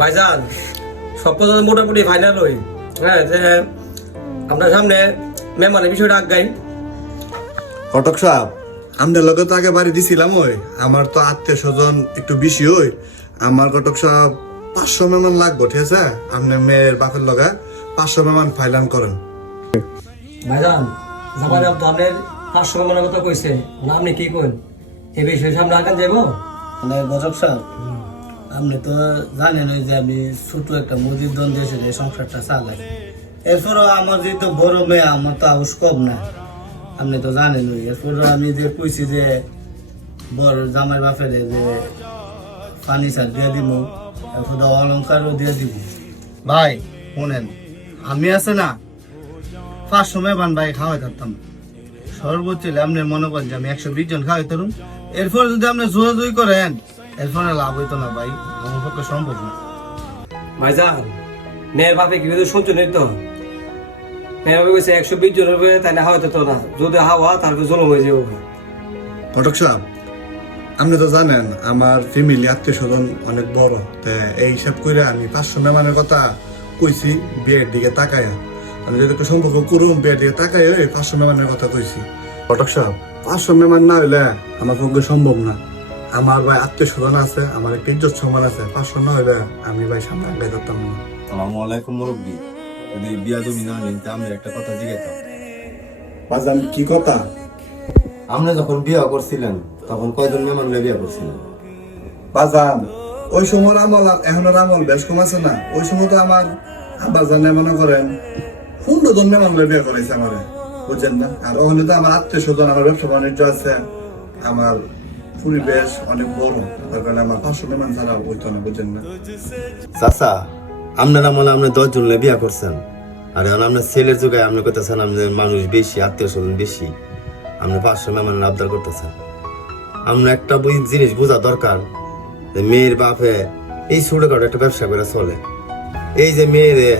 ভাইজান সব কথা মোটামুটি ফাইনাল হই। হ্যাঁ, যে আমরা সামনে মেহমানের বিষয়টা আগাই। ঘটক সাহেব, আমাদের লগে তো আগে বাড়ি দিছিলাম, ওই আমার তো আত্মীয় স্বজন একটু বেশি, ওই আমার ঘটক সাহেব 500 মেহমান লাগবো, ঠিক আছে? আপনার মেয়ের বাপের লগে 500 মেহমান ফাইলান করেন। ভাইজান যখন আপনার 500 মেহমানের কথা কইছে, আপনি কি কইন এই বিষয়ে সামনে আগান যাইবো? মানে গজব সাহেব, আপনি তো জানেন যে আমি ছোট একটা মুদির দোকান দিয়েছি, যে সংসারটা চালাই। এরপরও আমার যেহেতু বড় মেয়ে, আমার তো আউস কম না, আপনি তো জানেন। এরপরও আমি যে কইছি যে বড় জামাই বাপের যে ফার্নিচার দিয়ে দিব, এরপর অলঙ্কারও দিয়ে দিব। ভাই শোনেন, আমি আছে না 500 মেহমান ভাই খাওয়াই থাকতাম সর্বোচ্চ। আপনি মনে করেন যে আমি 120 জন খাওয়াই তরুন, এরপর যদি আপনি জোরাজুরি করেন এরপরে লাভ হইতো না ভাই, আমার পক্ষে সম্ভব না। ভাইজান মেয়ের বাপে কি শুনছো নি তো? মেয়ের বাপে কইছে 120 জনের উপরে, তাই না হয়তো তো না, যদি হাওয়া তারপর জলম হয়ে যাবো। ঘটক সাহেব, আপনি তো জানেন আমার ফ্যামিলি আত্মীয় স্বজন অনেক বড়, তো এই হিসাব করে আমি 500 মেহমানের কথা কইছি। বিয়ের দিকে তাকায় আমি যদি একটু সম্পর্ক করুন, বিয়ের দিকে তাকায় ওই 500 মেহমানের কথা কইছি। ঘটক সাহেব, 500 মেহমান না হইলে আমার পক্ষে সম্ভব না। আমার ভাই আত্মীয় স্বজন আছে, আমার একটা ইজ্জত সম্মান আছে। 500 না হইলে আমি ভাই সামনে আগাই ধরতাম না। আসসালামু আলাইকুম মুরব্বী। যদি বিয়া জমি না নিতে আমি একটা কথা জিজ্ঞাসা। বাজান কি কথা? আপনি যখন বিয়া করছিলেন তখন কয়জন মেহমান বিয়া করছিলেন? বাজান ওই সময় আমল এখনের আমল বেশ কম আছে না। ওই সময় তো আমার বাজানে মনে করেন 15 জন মেহমান বিয়ে করেছে আমারে, বুঝছেন না? আর ওখানে তো আমার আত্মীয় স্বজন, আমার ব্যবসা বাণিজ্য আছে, আমার পরিবেশ অনেক বড়, তার কারণে আমার 500 মেহমান ছাড়া হইতো না, বুঝছেন না? চাচা, আপনার আমলে আপনি 10 জন বিয়া করছেন, আর এখন আপনার ছেলের যুগে আপনি করতেছেন আপনার মানুষ বেশি, আত্মীয় স্বজন বেশি, আপনি 500 মেহমান আবদার করতেছেন। আপনার একটা জিনিস বোঝা দরকার, যে মেয়ের বাপে এই ছোটখাটো একটা ব্যবসা করে চলে। এই যে মেয়েরে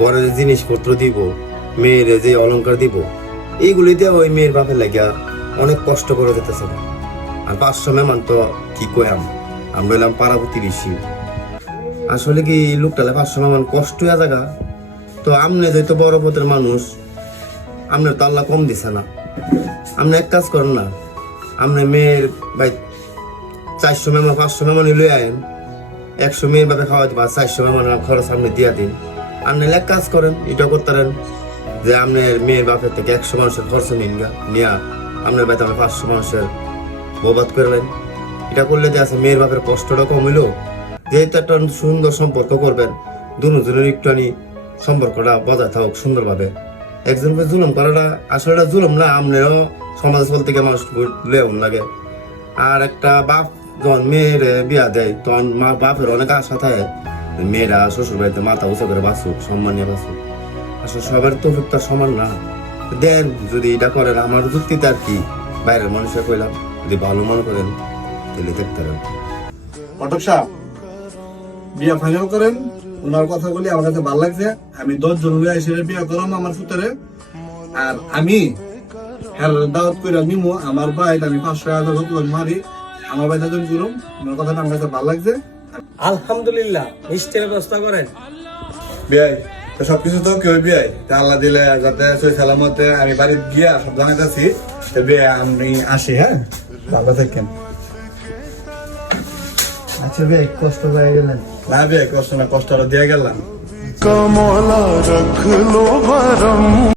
ঘরের জিনিসপত্র দিব, মেয়ের যে অলংকার দিব, এইগুলি দিয়ে ওই মেয়ের বাপের লাগিয়া অনেক কষ্ট করে যেতেছে। আর 500 মেহমান তো কি কই আমরা এলাম পাড়া প্রতিবেশী। আসলে কি লোকটালে 500 মেহমান কষ্ট হয়ে জায়গা। তো আমনে যেহেতু বড় পথের মানুষ, আপনার তো আল্লাহ কম দিছে না। আপনি এক কাজ করেন না, আপনার মেয়ের ভাই 400 মেহমান 500 মেহমান লই আয়েন, 100 মেয়ের বাপে খাওয়াইতে পারে, 400 মেহমান খরচ আপনি দিয়া দিন। আপনি এক কাজ করেন, এটা করতেন যে আপনার মেয়ের বাপের থেকে 100 মানুষের খরচ নিয়া আপনার বাড়িতে আপনি 500 মানুষের বরবাদ করলেন। এটা করলে যে আছে মেয়ের বাপের কষ্টটা কম হইলো। যেহেতু একটা সুন্দর সম্পর্ক করবেন, দুজনের একটুখানি সম্পর্কটা বজায় থাকুক সুন্দরভাবে। একজনকে জুলুম করাটা আসলে এটা জুলুম না, আপনারও সমাজ চলতে গিয়ে মানুষ লেউন লাগে। আর একটা বাপ যখন মেয়ের বিয়া দেয়, তখন মা বাপের অনেক আশা থাকে মেয়েরা শ্বশুর বাড়িতে মাথা উঁচু করে বাঁচুক, সম্মান নিয়ে বাঁচুক। আসলে সবার তো সমান না। দেন যদি এটা করেন, আমার যুক্তিতে আর কি, বাইরের মানুষের কইলাম, যদি ভালো মনে করেন তাহলে দেখতে পারেন। ঘটক সাহেব, বিয়া ফাইনাল করেন। ওনার কথা বলি আমার কাছে ভালো লাগছে। আমি 10 জন লইয়া এসে বিয়া করলাম আমার পুত্রে, আর আমি হ্যাঁ দাওয়াত করে নিমো আমার ভাই। আমি 500 টাকা যত মারি আমার ভাই দাদন করুম। ওনার কথাটা আমার কাছে ভালো লাগছে। আলহামদুলিল্লাহ, মিষ্টির ব্যবস্থা করেন। বিয়াই তো সবকিছু তো কেউ বিয়াই তা আল্লাহ দিলে যাতে সই সালামতে আমি বাড়িতে গিয়া সব জানাইতেছি। বিয়ে আমি আসি, হ্যাঁ ভালো থাকেন। আচ্ছা ভাই, কষ্ট হয়ে গেলেন না বিয়ে কষ্ট না, কষ্টটা দিয়ে গেলাম। कमला रख लो भरम।